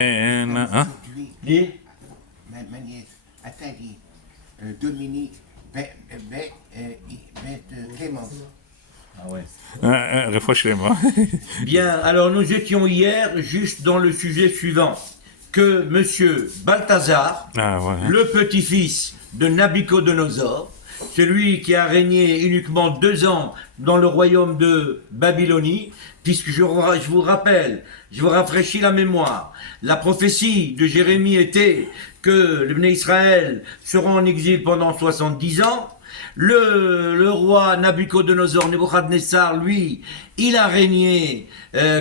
Hein? Dis. Mijn nièce, attendez, Dominique, Clémence. Ah ouais. Réfléchis-moi. Bien, alors nous étions hier juste dans le sujet suivant, que monsieur Balthazar, Ah ouais. le petit-fils de Nabuchodonosor, celui qui a régné uniquement 2 ans dans le royaume de Babylonie, puisque je vous rappelle, je vous rafraîchis la mémoire, la prophétie de Jérémie était que le Bné Israël sera en exil pendant 70 ans. Le roi Nabuchodonosor, Nebuchadnezzar, lui, il a régné,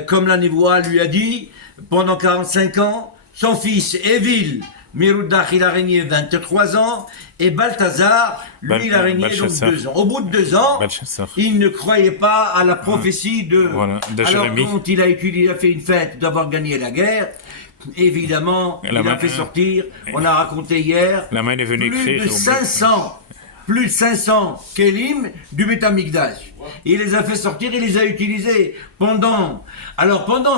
comme la névoie lui a dit, pendant 45 ans. Son fils Évil, Merodach, il a régné 23 ans. Et Balthazar, lui, il a régné donc 2 ans. Au bout de 2 ans, il ne croyait pas à la prophétie de Jérémie. Alors quand il a fait une fête d'avoir gagné la guerre, évidemment, il a fait sortir, on a raconté hier, la main est venue plus de 500 kelim du Beth Amikdash. Il les a fait sortir, il les a utilisés pendant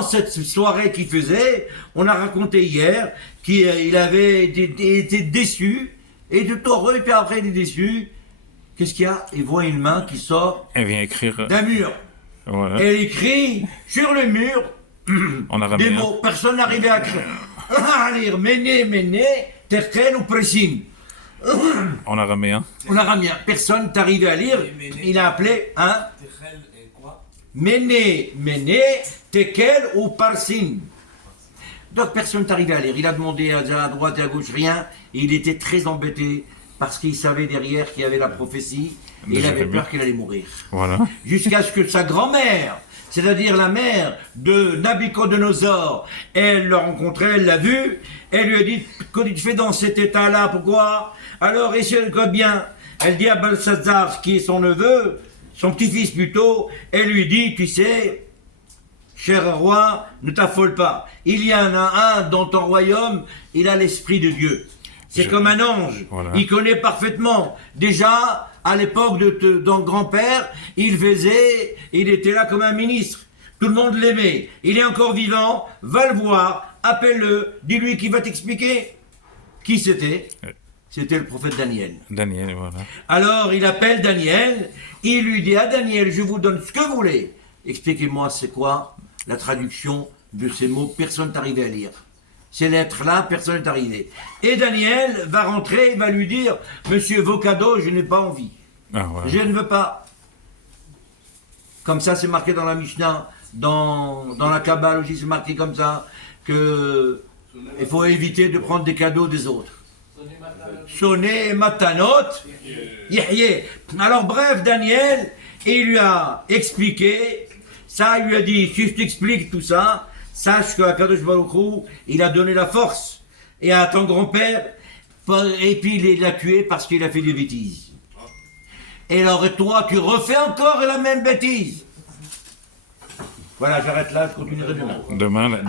cette soirée qu'il faisait. On a raconté hier qu'il avait été déçu, et de heureux, et puis après il est déçu. Qu'est-ce qu'il y a? Il voit une main qui sort d'un mur. Voilà. Elle écrit sur le mur des mots. Personne n'arrivait à lire. Méné, Terken ou Pressin. En araméen. En araméen. Personne n'est arrivé à lire. Il a appelé Méné, Tekel ou Parsin. Donc personne n'est arrivé à lire. Il a demandé à droite et à gauche rien. Et il était très embêté parce qu'il savait derrière qu'il y avait la prophétie. Et il avait peur qu'il allait mourir. Voilà. Jusqu'à ce que sa grand-mère, c'est-à-dire la mère de Nabuchodonosor, elle l'a rencontré, elle l'a vu, elle lui a dit « Qu'est-ce que tu fais dans cet état-là? Pourquoi ?» Alors, et c'est quoi bien? Elle dit à Balthazar, qui est son neveu, son petit-fils plutôt, elle lui dit « Tu sais, cher roi, ne t'affole pas. Il y en a un dans ton royaume, il a l'esprit de Dieu. C'est comme un ange. Voilà. Il connaît parfaitement. Déjà, à l'époque de ton grand-père, il était là comme un ministre. Tout le monde l'aimait. Il est encore vivant. Va le voir, appelle-le, dis-lui qu'il va t'expliquer qui c'était. C'était le prophète Daniel. Daniel, voilà. Alors, il appelle Daniel. Il lui dit à Daniel, je vous donne ce que vous voulez. Expliquez-moi, c'est quoi la traduction de ces mots? Personne n'est arrivé à lire. Ces lettres-là, personne n'est arrivé. Et Daniel va rentrer, il va lui dire « Monsieur, vos cadeaux, je n'ai pas envie. Je ne veux pas. » Comme ça, c'est marqué dans la Mishnah, dans la Kabbale aussi, c'est marqué comme ça, que il faut éviter de prendre des cadeaux des autres. Sonner matanot, yahye. Alors bref, Daniel, il lui a expliqué, ça, il lui a dit « Si je t'explique tout ça, sache que Akadosh Baruch Hu, il a donné la force et à ton grand-père, et puis il l'a tué parce qu'il a fait des bêtises. Et alors toi, tu refais encore la même bêtise. » Voilà, j'arrête là, je continuerai demain. Demain.